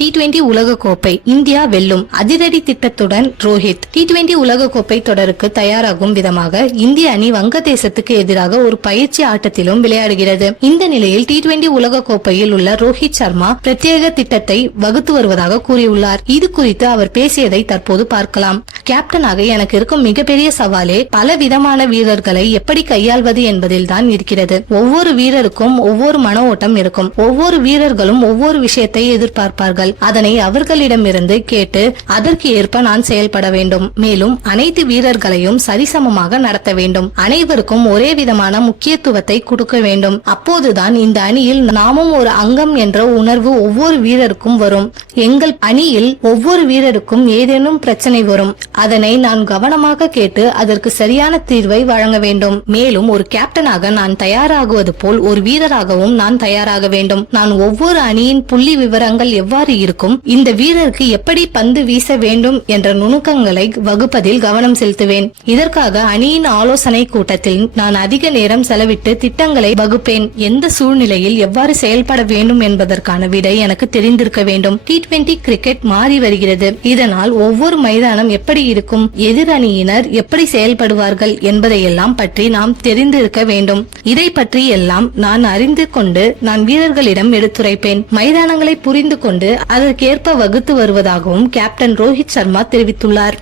T20 உலக கோப்பை India வெல்லும் அதிரடி திட்டத்துடன் ரோஹித். T20 உலக கோப்பை தொடருக்கு தயாராகும் விதமாக இந்திய அணி வங்கதேசத்துக்கு எதிராக ஒரு பயிற்சி ஆட்டத்திலும் விளையாடுகிறது. இந்த நிலையில் T20 உலக கோப்பையில் உள்ள ரோஹித் சர்மா பிரத்யேக திட்டத்தை வகுத்து வருவதாக கூறியுள்ளார். இது குறித்து அவர் பேசியதை தற்போது பார்க்கலாம். கேப்டனாக எனக்கு இருக்கும் மிகப்பெரிய சவாலே பல விதமான வீரர்களை எப்படி கையாள்வது என்பதில் தான் இருக்கிறது. ஒவ்வொரு வீரருக்கும் ஒவ்வொரு மன ஓட்டம் இருக்கும். ஒவ்வொரு வீரர்களும் ஒவ்வொரு விஷயத்தை எதிர்பார்ப்பார்கள். அதனை அவர்களிடமிருந்து கேட்டு அதற்கு ஏற்ப நான் செயல்பட வேண்டும். மேலும் அனைத்து வீரர்களையும் சரிசமமாக நடத்த வேண்டும். அனைவருக்கும் ஒரே விதமான முக்கியத்துவத்தை கொடுக்க வேண்டும். அப்போதுதான் இந்த அணியில் நாமும் ஒரு அங்கம் என்ற உணர்வு ஒவ்வொரு வீரருக்கும் வரும். எங்கள் அணியில் ஒவ்வொரு வீரருக்கும் ஏதேனும் பிரச்சனை வரும். அதனை நான் கவனமாக கேட்டு அதற்கு சரியான தீர்வை வழங்க வேண்டும். மேலும் ஒரு கேப்டனாக நான் தயாராகுவது போல் ஒரு வீரராகவும் நான் தயாராக வேண்டும். நான் ஒவ்வொரு அணியின் புள்ளி விவரங்கள் எவ்வாறு இருக்கும், இந்த வீரருக்கு எப்படி பந்து வீச வேண்டும் என்ற நுணுக்கங்களை வகுப்பதில் கவனம் செலுத்துவேன். இதற்காக அணியின் ஆலோசனை கூட்டத்தில் நான் அதிக நேரம் செலவிட்டு திட்டங்களை வகுப்பேன். எந்த சூழ்நிலையில் எவ்வாறு செயல்பட வேண்டும் என்பதற்கான விடை எனக்கு தெரிந்திருக்க வேண்டும். T20 கிரிக்கெட் மாறி வருகிறது. இதனால் ஒவ்வொரு மைதானம் எப்படி இருக்கும், எதிர் அணியினர் எப்படி செயல்படுவார்கள் என்பதையெல்லாம் பற்றி நாம் தெரிந்திருக்க வேண்டும். இதை பற்றி எல்லாம் நான் அறிந்து கொண்டு நான் வீரர்களிடம் எடுத்துரைப்பேன். மைதானங்களை புரிந்து கொண்டு அதற்கேற்ப வகுத்து வருவதாகவும் கேப்டன் ரோஹித் சர்மா தெரிவித்துள்ளார்.